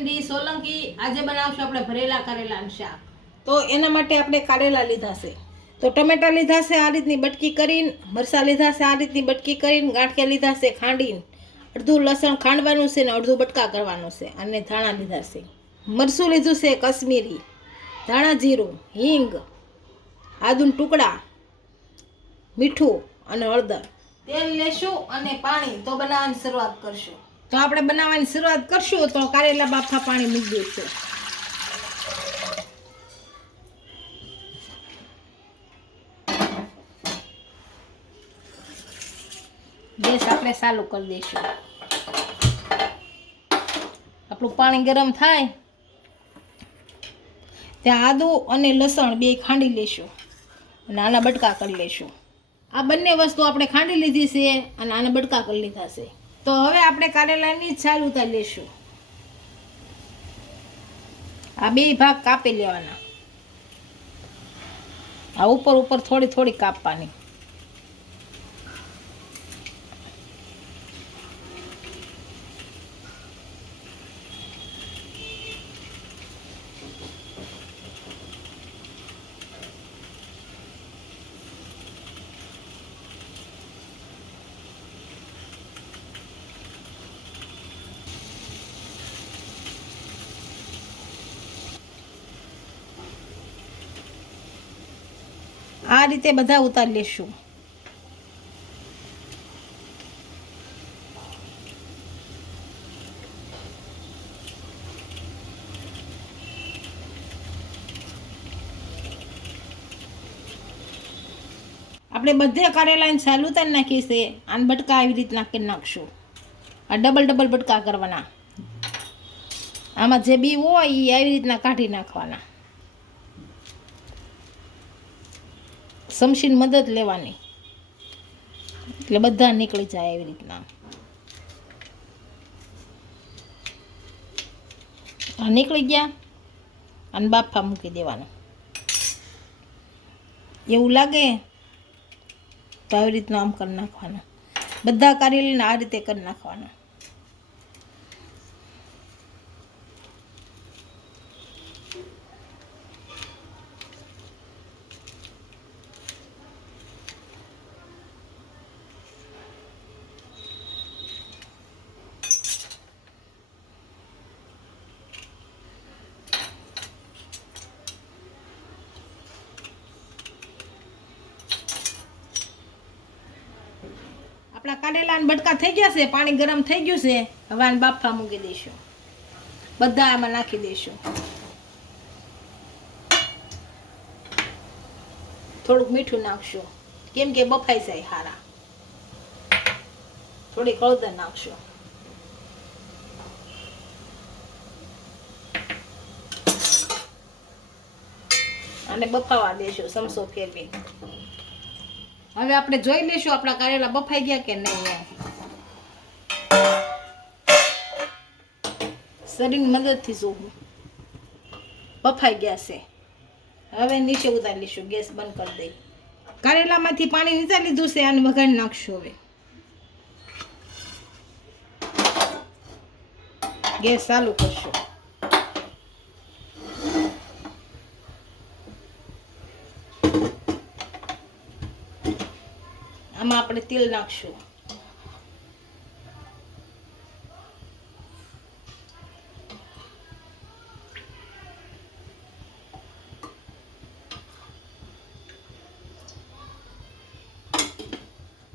બેન ડી સોલંકી આજે બનાવશું આપણે ભરેલા કરેલાનું શાક। તો એના માટે આપણે કારેલા લીધા છે, તો ટમેટા લીધા છે આ રીતની બટકી કરીને, મરચાં લીધા છે આ રીતની બટકી કરીને, ગાંઠિયા લીધા છે ખાંડીને, અડધું લસણ ખાંડવાનું છે ને અડધું બટકા કરવાનું છે, અને ધાણા લીધા છે, મરચું લીધું છે કશ્મીરી, ધાણા જીરું, હિંગ, આદુના ટુકડા, મીઠું અને હળદર। તેલ લેશું અને પાણી તો બનાવવાની શરૂઆત કરશું। તો આપણે બનાવવાની શરૂઆત કરશું તો કારેલા બાફા પાણી મૂકી દઈશું। ગેસ આપણે ચાલુ કરી દઈશું। આપણું પાણી ગરમ થાય ત્યાં આદુ અને લસણ બે ખાંડી લેશું અને આના બટકા કરી લેશું। આ બંને વસ્તુ આપણે ખાંડી લીધી છે અને આના બટકા કરી લીધા છે। તો હવે આપણે કારેલાની છાલ ઉતારી લેશું। આ બે ભાગ કાપી લેવાના, આ ઉપર ઉપર થોડી થોડી કાપવાની। આ રીતે બધા ઉતારી લેશું। આપણે બધે કારેલાની છાલ ઉતારી નાખી છે, આને બટકા આવી રીતના કરી નાખશું। આ ડબલ ડબલ બટકા કરવાના, આમાં જે બી હોય એ આવી રીતના કાઢી નાખવાના, સમસીની મદદ લેવાની એટલે બધા નીકળી જાય એવી રીતના। આ નીકળી ગયા અને બાફા મૂકી દેવાનું। એવું લાગે તો આવી રીતના આમ કરી નાખવાનું, બધા કારેલાને આ રીતે કરી નાખવાના। આપણા કારેલાના બટકા થઈ ગયા છે, પાણી ગરમ થઈ ગયું છે, હવે આને બાફા મૂકી દઈશું, બધા આમાં નાખી દઈશું। થોડુંક મીઠું નાખશું કેમ કે બફાઈ જાય હારા, થોડીક હળદર નાખશું, અને બફાવા દેશું સમસો ફેરવી। હવે આપણે જોઈ લઈશું આપણા કારેલા બફાઈ ગયા કે નહીં। શરીરની મદદથી જોવું બફાઈ ગયા છે। હવે નીચે ઉતારી લઈશું, ગેસ બંધ કરી દઈ। કારેલામાંથી પાણી નીચે લીધું છે, આને વઘારી નાખશું। હવે ગેસ ચાલુ કરશું। આમાં આપણે તેલ નાખશું,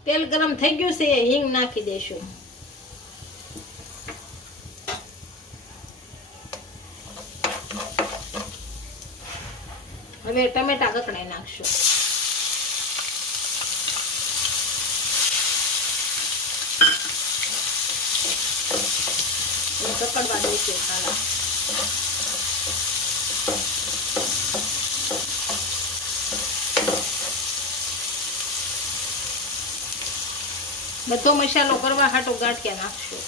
તેલ ગરમ થઈ ગયું છે, હિંગ નાખી દેશું, હવે ટમેટા કકડાઈ નાખશું, કકડવા દઈશું ખાલા। બધો મસાલો કરવા હાટો ગાંઠિયા નાખશું।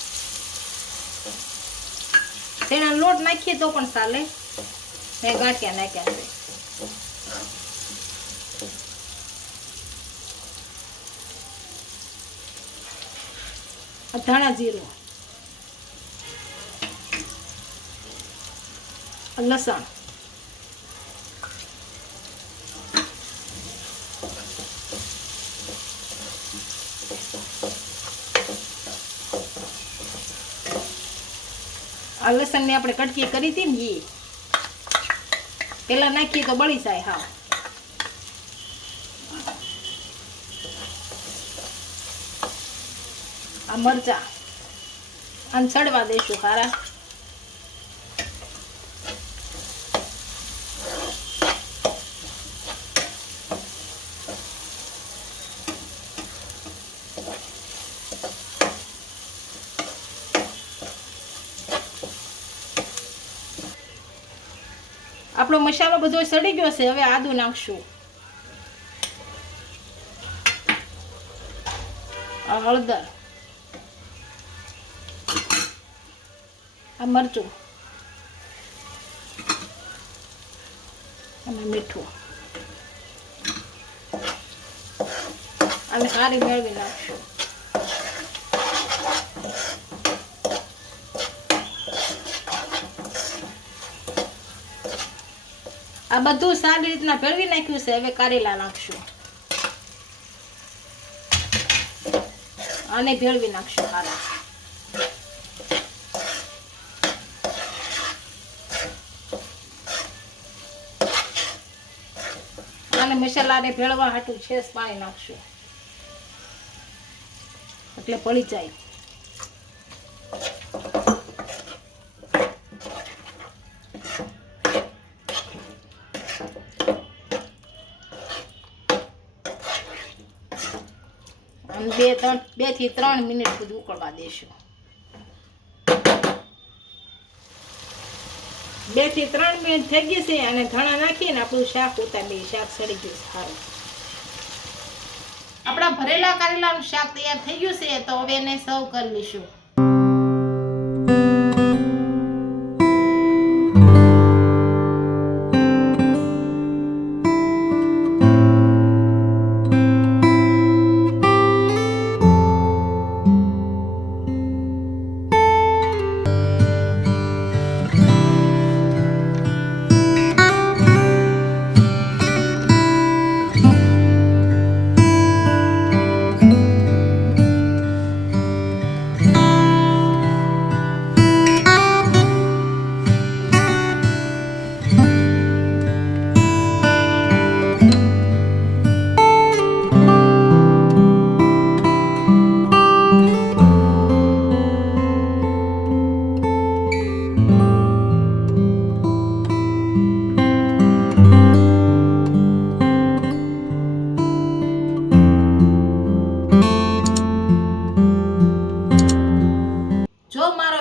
તેના લોટ નાખીએ તો પણ ચાલે, મેં ગાંઠિયા નાખ્યા છે। ધાણા જીરું, લસણ, આ લસણને આપણે કટકી કરી હતી ને એ પેલા નાખીએ તો બળી જાય. હા, આ મરચા આને ચડવા દઈશું સારા. આપણો મસાલો બધો સડી ગયો છે. હવે આદુ નાખશું, આ હળદર, આ મરચું અને મીઠું અને સારી મેળવી નાખશું. આ બધું સારી રીતના ભેળવી નાખ્યું છે. હવે કારેલા નાખશું, આને ભેળવી નાખશું સારા. અને મસાલાને ભેળવા હાટું છેસ પાણી નાખશું એટલે પડી જાય. અને 2 થી 3 મિનિટ સુધી ઉકળવા દેશું. 2 થી 3 મિનિટ થઈ ગઈ છે અને ધાણા નાખીને આપણું શાક ઉતારી. શાક સડી ગયું સારું. આપણા ભરેલા કારેલાનું શાક તૈયાર થઈ ગયું છે. તો હવે એને સર્વ કરી લઈશું.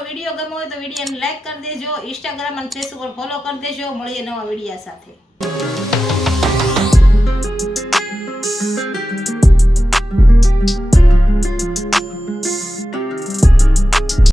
વિડીયો ગમ્યો હોય તો વિડીયોને લાઈક કરી દેજો. ઇન્સ્ટાગ્રામ અને ફેસબુક પર ફોલો કરી દેજો. મળીએ નવા વિડીયો સાથે.